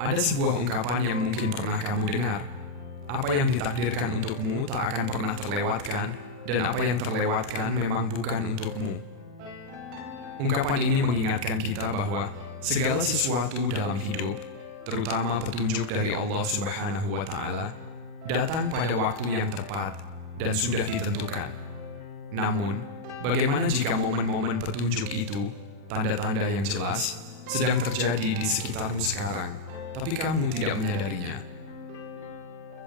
Ada sebuah ungkapan yang mungkin pernah kamu dengar. Apa yang ditakdirkan untukmu tak akan pernah terlewatkan, dan apa yang terlewatkan memang bukan untukmu. Ungkapan ini mengingatkan kita bahwa segala sesuatu dalam hidup, terutama petunjuk dari Allah Subhanahu wa Ta'ala, datang pada waktu yang tepat dan sudah ditentukan. Namun, bagaimana jika momen-momen petunjuk itu, tanda-tanda yang jelas, sedang terjadi di sekitarmu sekarang, tapi kamu tidak menyadarinya?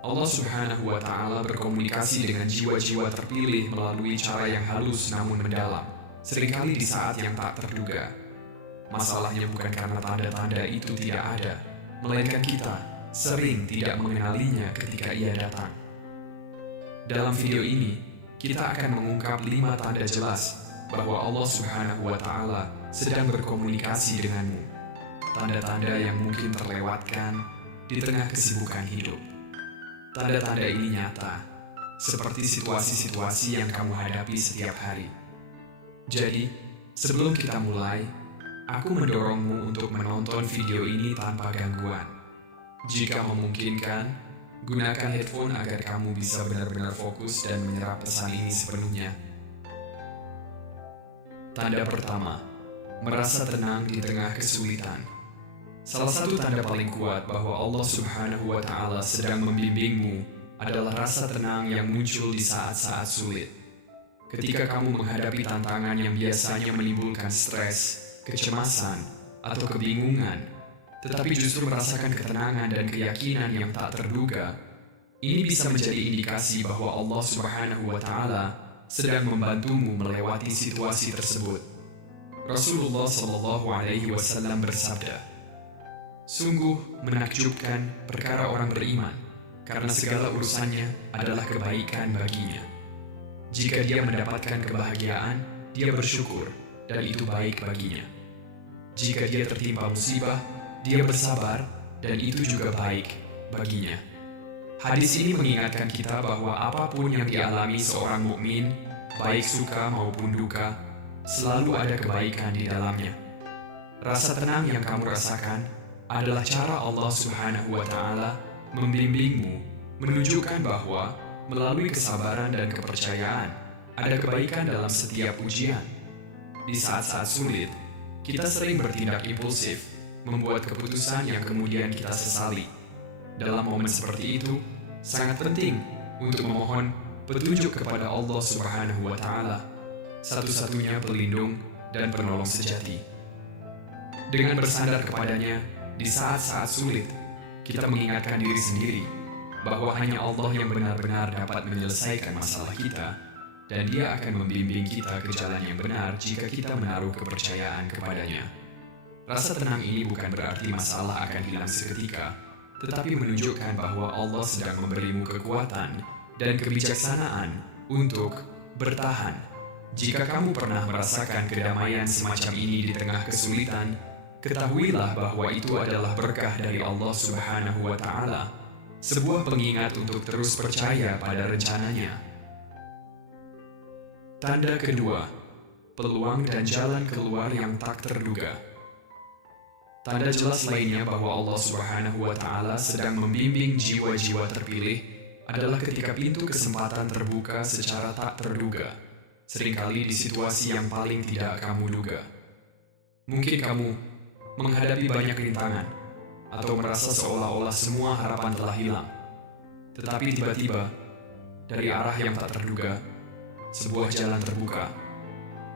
Allah Subhanahu wa Ta'ala berkomunikasi dengan jiwa-jiwa terpilih melalui cara yang halus namun mendalam, seringkali di saat yang tak terduga. Masalahnya bukan karena tanda-tanda itu tidak ada, melainkan kita sering tidak mengenalinya ketika ia datang. Dalam video ini, kita akan mengungkap 5 tanda jelas bahwa Allah Subhanahu wa Ta'ala sedang berkomunikasi denganmu. Tanda-tanda yang mungkin terlewatkan di tengah kesibukan hidup. Tanda-tanda ini nyata, seperti situasi-situasi yang kamu hadapi setiap hari. Jadi, sebelum kita mulai, aku mendorongmu untuk menonton video ini tanpa gangguan. Jika memungkinkan, gunakan headphone agar kamu bisa benar-benar fokus dan menyerap pesan ini sepenuhnya. Tanda pertama, merasa tenang di tengah kesulitan. Salah satu tanda paling kuat bahwa Allah Subhanahu wa Ta'ala sedang membimbingmu adalah rasa tenang yang muncul di saat-saat sulit. Ketika kamu menghadapi tantangan yang biasanya menimbulkan stres, kecemasan, atau kebingungan, tetapi justru merasakan ketenangan dan keyakinan yang tak terduga, ini bisa menjadi indikasi bahwa Allah Subhanahu wa Ta'ala sedang membantumu melewati situasi tersebut. Rasulullah SAW bersabda, "Sungguh menakjubkan perkara orang beriman, karena segala urusannya adalah kebaikan baginya. Jika dia mendapatkan kebahagiaan, dia bersyukur, dan itu baik baginya. Jika dia tertimpa musibah, dia bersabar, dan itu juga baik baginya." Hadis ini mengingatkan kita bahwa apapun yang dialami seorang mukmin, baik suka maupun duka, selalu ada kebaikan di dalamnya. Rasa tenang yang kamu rasakan adalah cara Allah Subhanahu wa Ta'ala membimbingmu, menunjukkan bahwa melalui kesabaran dan kepercayaan ada kebaikan dalam setiap ujian. Di saat-saat sulit, kita sering bertindak impulsif, membuat keputusan yang kemudian kita sesali. Dalam momen seperti itu, sangat penting untuk memohon petunjuk kepada Allah Subhanahu wa Ta'ala, satu-satunya pelindung dan penolong sejati. Dengan bersandar kepadanya di saat-saat sulit, kita mengingatkan diri sendiri bahwa hanya Allah yang benar-benar dapat menyelesaikan masalah kita, dan Dia akan membimbing kita ke jalan yang benar jika kita menaruh kepercayaan kepadanya. Rasa tenang ini bukan berarti masalah akan hilang seketika, tetapi menunjukkan bahwa Allah sedang memberimu kekuatan dan kebijaksanaan untuk bertahan. Jika kamu pernah merasakan kedamaian semacam ini di tengah kesulitan, ketahuilah bahwa itu adalah berkah dari Allah Subhanahu wa Ta'ala, sebuah pengingat untuk terus percaya pada rencananya. Tanda kedua, peluang dan jalan keluar yang tak terduga. Tanda jelas lainnya bahwa Allah Subhanahu wa Ta'ala sedang membimbing jiwa-jiwa terpilih adalah ketika pintu kesempatan terbuka secara tak terduga, seringkali di situasi yang paling tidak kamu duga. Mungkin kamu menghadapi banyak rintangan, atau merasa seolah-olah semua harapan telah hilang. Tetapi tiba-tiba, dari arah yang tak terduga, sebuah jalan terbuka,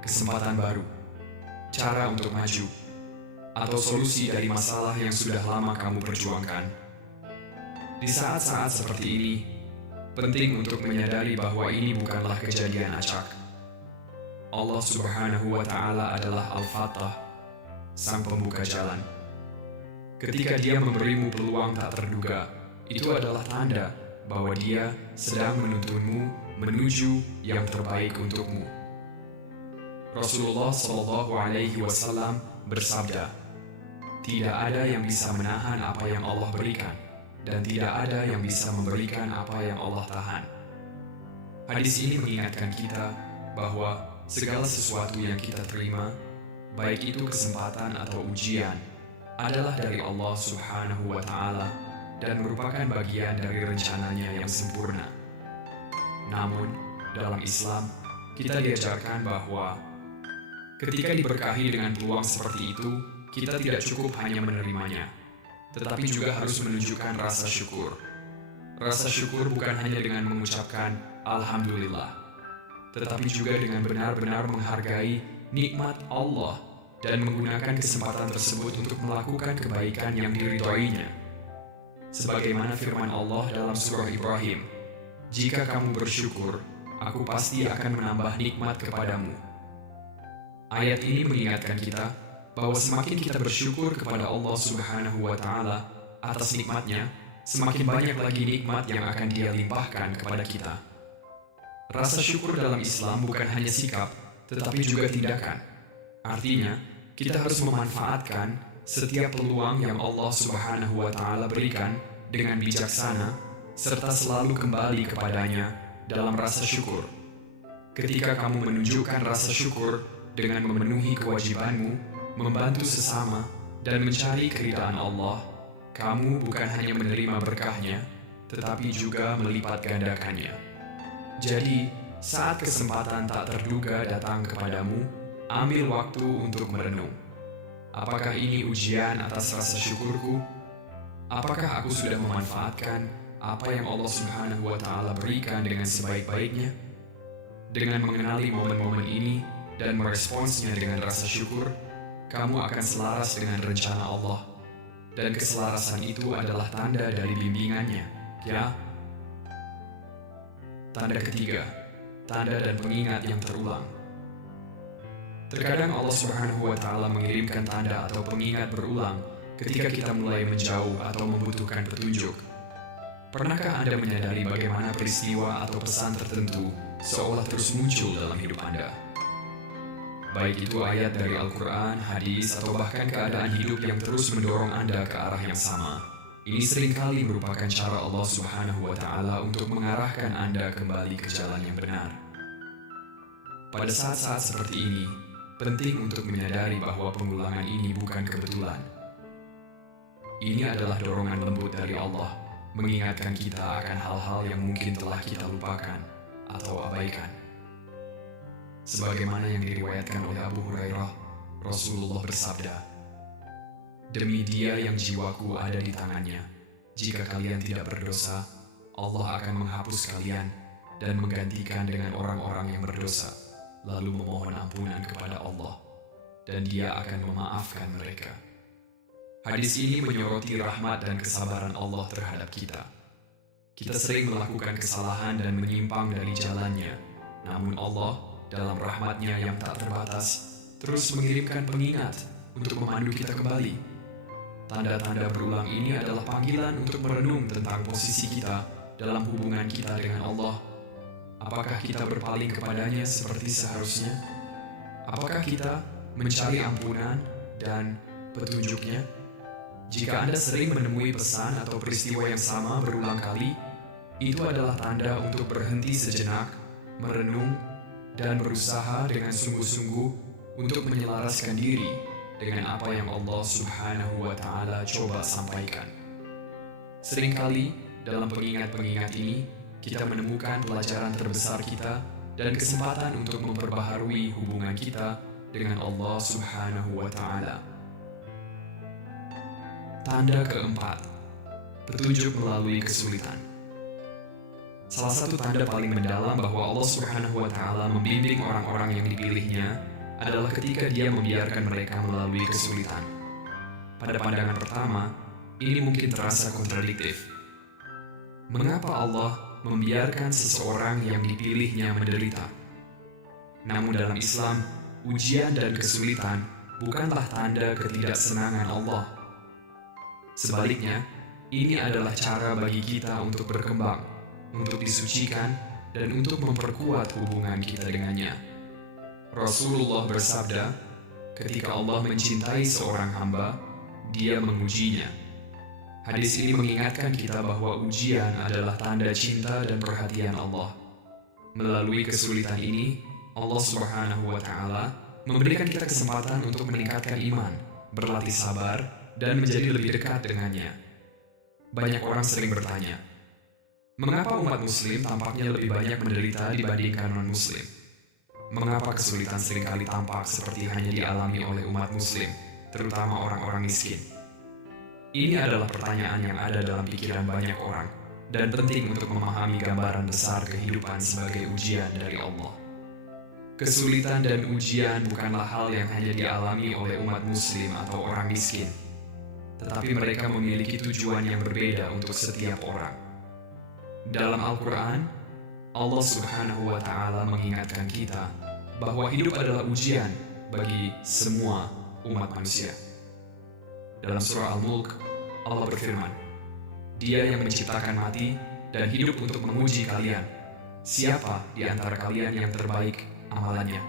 kesempatan baru, cara untuk maju, atau solusi dari masalah yang sudah lama kamu perjuangkan. Di saat-saat seperti ini, penting untuk menyadari bahwa ini bukanlah kejadian acak. Allah Subhanahu wa Ta'ala adalah Al-Fatah, Sang Pembuka Jalan. Ketika Dia memberimu peluang tak terduga, itu adalah tanda bahwa Dia sedang menuntunmu menuju yang terbaik untukmu. Rasulullah SAW bersabda, "Tidak ada yang bisa menahan apa yang Allah berikan, dan tidak ada yang bisa memberikan apa yang Allah tahan." Hadis ini mengingatkan kita bahwa segala sesuatu yang kita terima, baik itu kesempatan atau ujian, adalah dari Allah Subhanahu wa Ta'ala dan merupakan bagian dari rencananya yang sempurna. Namun, dalam Islam, kita diajarkan bahwa ketika diberkahi dengan peluang seperti itu, kita tidak cukup hanya menerimanya, tetapi juga harus menunjukkan rasa syukur. Rasa syukur bukan hanya dengan mengucapkan Alhamdulillah, tetapi juga dengan benar-benar menghargai nikmat Allah dan menggunakan kesempatan tersebut untuk melakukan kebaikan yang diridhoinya. Sebagaimana firman Allah dalam surah Ibrahim, "Jika kamu bersyukur, aku pasti akan menambah nikmat kepadamu." Ayat ini mengingatkan kita bahwa semakin kita bersyukur kepada Allah Subhanahu wa Ta'ala atas nikmatnya, semakin banyak lagi nikmat yang akan Dia limpahkan kepada kita. Rasa syukur dalam Islam bukan hanya sikap, tetapi juga tindakan. Artinya, kita harus memanfaatkan setiap peluang yang Allah Subhanahu wa Ta'ala berikan dengan bijaksana, serta selalu kembali kepadanya dalam rasa syukur. Ketika kamu menunjukkan rasa syukur dengan memenuhi kewajibanmu, membantu sesama, dan mencari keridhaan Allah, kamu bukan hanya menerima berkahnya, tetapi juga melipat gandakannya. Jadi, saat kesempatan tak terduga datang kepadamu, ambil waktu untuk merenung. Apakah ini ujian atas rasa syukurku? Apakah aku sudah memanfaatkan apa yang Allah Subhanahu wa Ta'ala berikan dengan sebaik-baiknya? Dengan mengenali momen-momen ini dan meresponsnya dengan rasa syukur, kamu akan selaras dengan rencana Allah. Dan keselarasan itu adalah tanda dari bimbingannya, ya. Tanda ketiga, tanda dan pengingat yang terulang. Terkadang Allah Subhanahu wa Ta'ala mengirimkan tanda atau pengingat berulang ketika kita mulai menjauh atau membutuhkan petunjuk. Pernahkah Anda menyadari bagaimana peristiwa atau pesan tertentu seolah terus muncul dalam hidup Anda? Baik itu ayat dari Al-Quran, hadis, atau bahkan keadaan hidup yang terus mendorong Anda ke arah yang sama. Ini seringkali merupakan cara Allah Subhanahu wa Ta'ala untuk mengarahkan Anda kembali ke jalan yang benar. Pada saat-saat seperti ini, penting untuk menyadari bahwa pengulangan ini bukan kebetulan. Ini adalah dorongan lembut dari Allah, mengingatkan kita akan hal-hal yang mungkin telah kita lupakan atau abaikan. Sebagaimana yang diriwayatkan oleh Abu Hurairah, Rasulullah bersabda, "Demi Dia yang jiwaku ada di tangannya, jika kalian tidak berdosa, Allah akan menghapus kalian dan menggantikan dengan orang-orang yang berdosa, lalu memohon ampunan kepada Allah, dan Dia akan memaafkan mereka." Hadis ini menyoroti rahmat dan kesabaran Allah terhadap kita. Kita sering melakukan kesalahan dan menyimpang dari jalannya, namun Allah dalam rahmatnya yang tak terbatas terus mengirimkan pengingat untuk memandu kita kembali. Tanda-tanda berulang ini adalah panggilan untuk merenung tentang posisi kita dalam hubungan kita dengan Allah. Apakah kita berpaling kepadanya seperti seharusnya? Apakah kita mencari ampunan dan petunjuknya? Jika Anda sering menemui pesan atau peristiwa yang sama berulang kali, itu adalah tanda untuk berhenti sejenak, merenung, dan berusaha dengan sungguh-sungguh untuk menyelaraskan diri dengan apa yang Allah Subhanahu wa Ta'ala coba sampaikan. Seringkali dalam pengingat-pengingat ini, kita menemukan pelajaran terbesar kita dan kesempatan untuk memperbaharui hubungan kita dengan Allah Subhanahu wa Ta'ala. Tanda keempat, petunjuk melalui kesulitan. Salah satu tanda paling mendalam bahwa Allah Subhanahu wa Ta'ala membimbing orang-orang yang dipilihnya adalah ketika Dia membiarkan mereka melalui kesulitan. Pada pandangan pertama, ini mungkin terasa kontradiktif. Mengapa Allah membiarkan seseorang yang dipilihnya menderita? Namun dalam Islam, ujian dan kesulitan bukanlah tanda ketidaksenangan Allah. Sebaliknya, ini adalah cara bagi kita untuk berkembang, untuk disucikan, dan untuk memperkuat hubungan kita dengannya. Rasulullah bersabda, ketika Allah mencintai seorang hamba, Dia mengujinya. Hadis ini mengingatkan kita bahwa ujian adalah tanda cinta dan perhatian Allah. Melalui kesulitan ini, Allah Subhanahu wa Ta'ala memberikan kita kesempatan untuk meningkatkan iman, berlatih sabar, dan menjadi lebih dekat dengannya. Banyak orang sering bertanya, mengapa umat muslim tampaknya lebih banyak menderita dibandingkan non-muslim? Mengapa kesulitan seringkali tampak seperti hanya dialami oleh umat muslim, terutama orang-orang miskin? Ini adalah pertanyaan yang ada dalam pikiran banyak orang, dan penting untuk memahami gambaran besar kehidupan sebagai ujian dari Allah. Kesulitan dan ujian bukanlah hal yang hanya dialami oleh umat muslim atau orang miskin, tetapi mereka memiliki tujuan yang berbeda untuk setiap orang. Dalam Al-Quran, Allah Subhanahu wa Ta'ala mengingatkan kita bahwa hidup adalah ujian bagi semua umat manusia. Dalam surah Al-Mulk, Allah berfirman, Dia yang menciptakan mati dan hidup untuk menguji kalian. Siapa di antara kalian yang terbaik amalannya?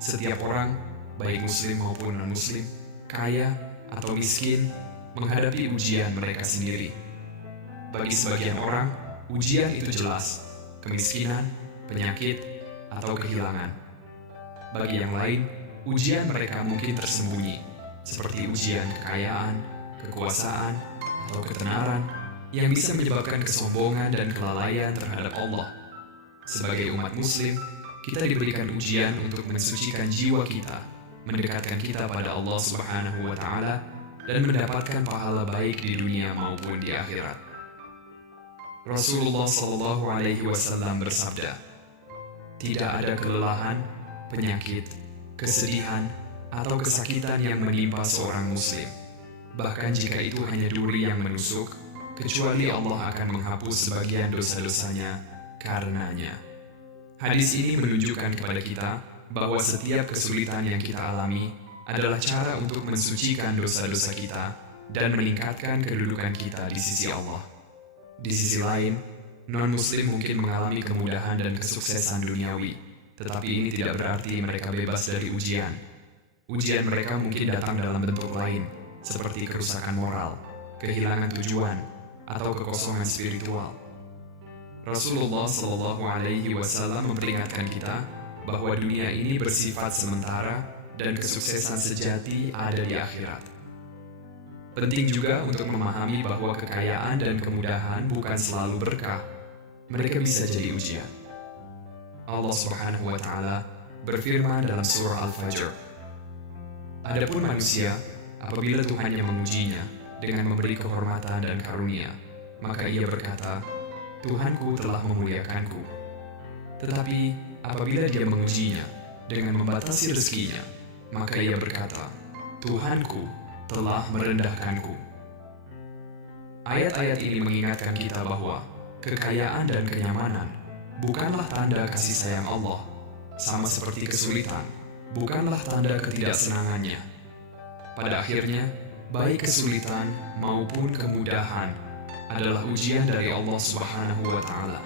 Setiap orang, baik muslim maupun non-muslim, kaya atau miskin, menghadapi ujian mereka sendiri. Bagi sebagian orang, ujian itu jelas, kemiskinan, penyakit, atau kehilangan. Bagi yang lain, ujian mereka mungkin tersembunyi, seperti ujian kekayaan, kekuasaan, atau ketenaran, yang bisa menyebabkan kesombongan dan kelalaian terhadap Allah. Sebagai umat muslim, kita diberikan ujian untuk mensucikan jiwa kita, mendekatkan kita pada Allah Subhanahu wa Ta'ala, dan mendapatkan pahala baik di dunia maupun di akhirat. Rasulullah SAW bersabda, tidak ada kelelahan, penyakit, kesedihan, atau kesakitan yang menimpa seorang muslim. Bahkan jika itu hanya duri yang menusuk, kecuali Allah akan menghapus sebagian dosa-dosanya karenanya. Hadis ini menunjukkan kepada kita bahwa setiap kesulitan yang kita alami adalah cara untuk mensucikan dosa-dosa kita dan meningkatkan kedudukan kita di sisi Allah. Di sisi lain, non-muslim mungkin mengalami kemudahan dan kesuksesan duniawi, tetapi ini tidak berarti mereka bebas dari ujian. Ujian mereka mungkin datang dalam bentuk lain, seperti kerusakan moral, kehilangan tujuan, atau kekosongan spiritual. Rasulullah SAW memperingatkan kita bahwa dunia ini bersifat sementara dan kesuksesan sejati ada di akhirat. Penting juga untuk memahami bahwa kekayaan dan kemudahan bukan selalu berkah. Mereka bisa jadi ujian. Allah Subhanahu wa Ta'ala berfirman dalam surah Al-Fajr, Adapun manusia, apabila Tuhannya mengujinya dengan memberi kehormatan dan karunia, maka ia berkata, Tuhanku telah memuliakanku. Tetapi apabila dia mengujinya dengan membatasi rezekinya, maka ia berkata, Tuhanku telah merendahkanku. Ayat-ayat ini mengingatkan kita bahwa kekayaan dan kenyamanan bukanlah tanda kasih sayang Allah, sama seperti kesulitan bukanlah tanda ketidaksenangannya. Pada akhirnya, baik kesulitan maupun kemudahan adalah ujian dari Allah Subhanahu wa Ta'ala.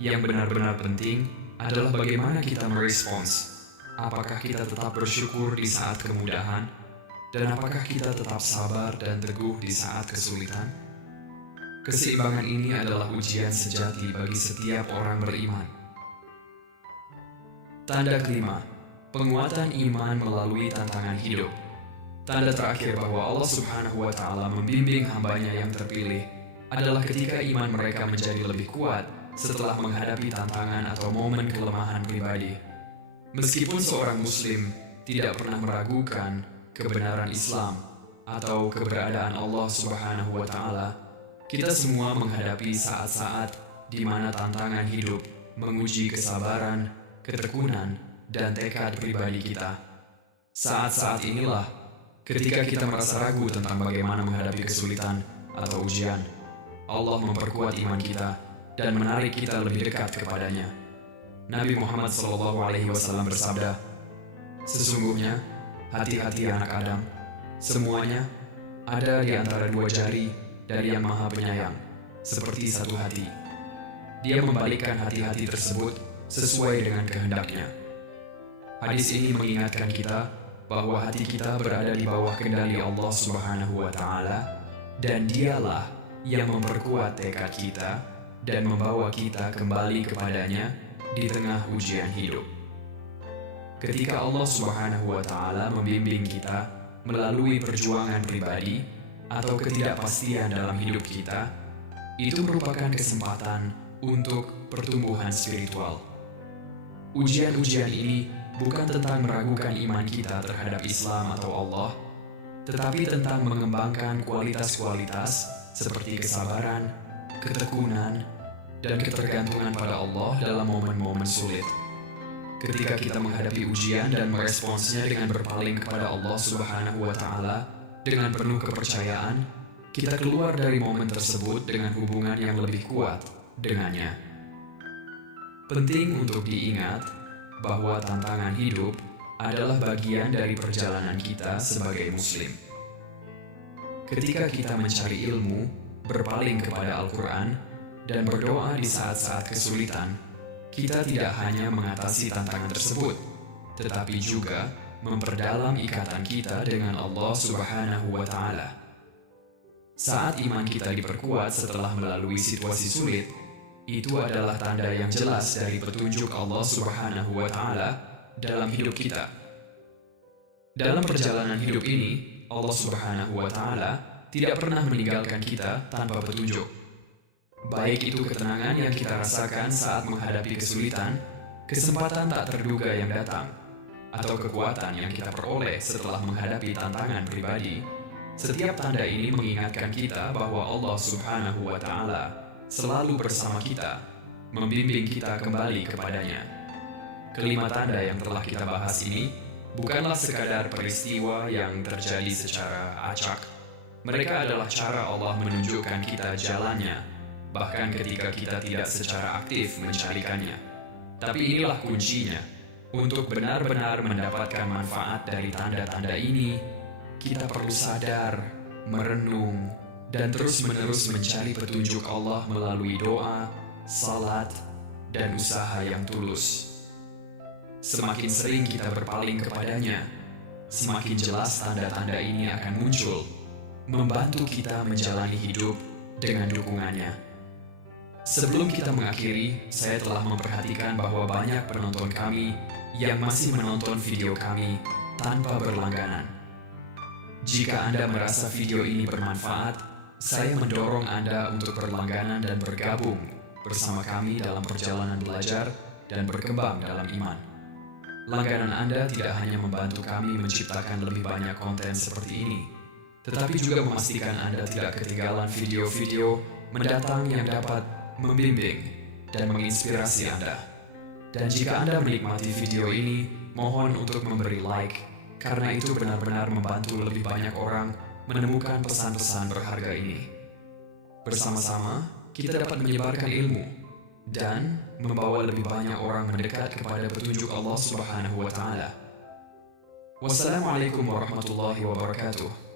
Yang benar-benar penting adalah bagaimana kita merespons. Apakah kita tetap bersyukur di saat kemudahan, dan apakah kita tetap sabar dan teguh di saat kesulitan? Keseimbangan ini adalah ujian sejati bagi setiap orang beriman. Tanda kelima, penguatan iman melalui tantangan hidup. Tanda terakhir bahwa Allah Subhanahu wa Ta'ala membimbing hambanya yang terpilih adalah ketika iman mereka menjadi lebih kuat setelah menghadapi tantangan atau momen kelemahan pribadi. Meskipun seorang muslim tidak pernah meragukan kebenaran Islam atau keberadaan Allah Subhanahu wa Ta'ala, kita semua menghadapi saat-saat di mana tantangan hidup menguji kesabaran, ketekunan, dan tekad pribadi kita. Saat-saat inilah ketika kita merasa ragu tentang bagaimana menghadapi kesulitan atau ujian, Allah memperkuat iman kita dan menarik kita lebih dekat kepadanya. Nabi Muhammad SAW bersabda, sesungguhnya hati-hati anak Adam, semuanya ada di antara dua jari dari Yang Maha Penyayang, seperti satu hati. Dia membalikkan hati-hati tersebut sesuai dengan kehendaknya. Hadis ini mengingatkan kita bahwa hati kita berada di bawah kendali Allah Subhanahu wa Ta'ala, dan Dialah yang memperkuat tekad kita dan membawa kita kembali kepadanya di tengah ujian hidup. Ketika Allah Subhanahu wa Ta'ala membimbing kita melalui perjuangan pribadi atau ketidakpastian dalam hidup kita, itu merupakan kesempatan untuk pertumbuhan spiritual. Ujian-ujian ini bukan tentang meragukan iman kita terhadap Islam atau Allah, tetapi tentang mengembangkan kualitas-kualitas seperti kesabaran, ketekunan, dan ketergantungan pada Allah dalam momen-momen sulit. Ketika kita menghadapi ujian dan meresponsnya dengan berpaling kepada Allah Subhanahu wa Ta'ala dengan penuh kepercayaan, kita keluar dari momen tersebut dengan hubungan yang lebih kuat dengannya. Penting untuk diingat bahwa tantangan hidup adalah bagian dari perjalanan kita sebagai Muslim. Ketika kita mencari ilmu, berpaling kepada Al-Quran, dan berdoa di saat-saat kesulitan, kita tidak hanya mengatasi tantangan tersebut, tetapi juga memperdalam ikatan kita dengan Allah Subhanahu wa Ta'ala. Saat iman kita diperkuat setelah melalui situasi sulit, itu adalah tanda yang jelas dari petunjuk Allah Subhanahu wa Ta'ala dalam hidup kita. Dalam perjalanan hidup ini, Allah Subhanahu wa Ta'ala tidak pernah meninggalkan kita tanpa petunjuk. Baik itu ketenangan yang kita rasakan saat menghadapi kesulitan, kesempatan tak terduga yang datang, atau kekuatan yang kita peroleh setelah menghadapi tantangan pribadi. Setiap tanda ini mengingatkan kita bahwa Allah Subhanahu wa Ta'ala selalu bersama kita, membimbing kita kembali kepadanya. Kelima tanda yang telah kita bahas ini bukanlah sekadar peristiwa yang terjadi secara acak. Mereka adalah cara Allah menunjukkan kita jalannya, bahkan ketika kita tidak secara aktif mencarikannya. Tapi inilah kuncinya. Untuk benar-benar mendapatkan manfaat dari tanda-tanda ini, kita perlu sadar, merenung, dan terus-menerus mencari petunjuk Allah melalui doa, salat, dan usaha yang tulus. Semakin sering kita berpaling kepadanya, semakin jelas tanda-tanda ini akan muncul, membantu kita menjalani hidup dengan dukungannya. Sebelum kita mengakhiri, saya telah memperhatikan bahwa banyak penonton kami yang masih menonton video kami tanpa berlangganan. Jika Anda merasa video ini bermanfaat, saya mendorong Anda untuk berlangganan dan bergabung bersama kami dalam perjalanan belajar dan berkembang dalam iman. Langganan Anda tidak hanya membantu kami menciptakan lebih banyak konten seperti ini, tetapi juga memastikan Anda tidak ketinggalan video-video mendatang yang dapat membimbing dan menginspirasi Anda. Dan jika Anda menikmati video ini, mohon untuk memberi like, karena itu benar-benar membantu lebih banyak orang menemukan pesan-pesan berharga ini. Bersama-sama, kita dapat menyebarkan ilmu dan membawa lebih banyak orang mendekat kepada petunjuk Allah Subhanahu wa Ta'ala. Wassalamualaikum warahmatullahi wabarakatuh.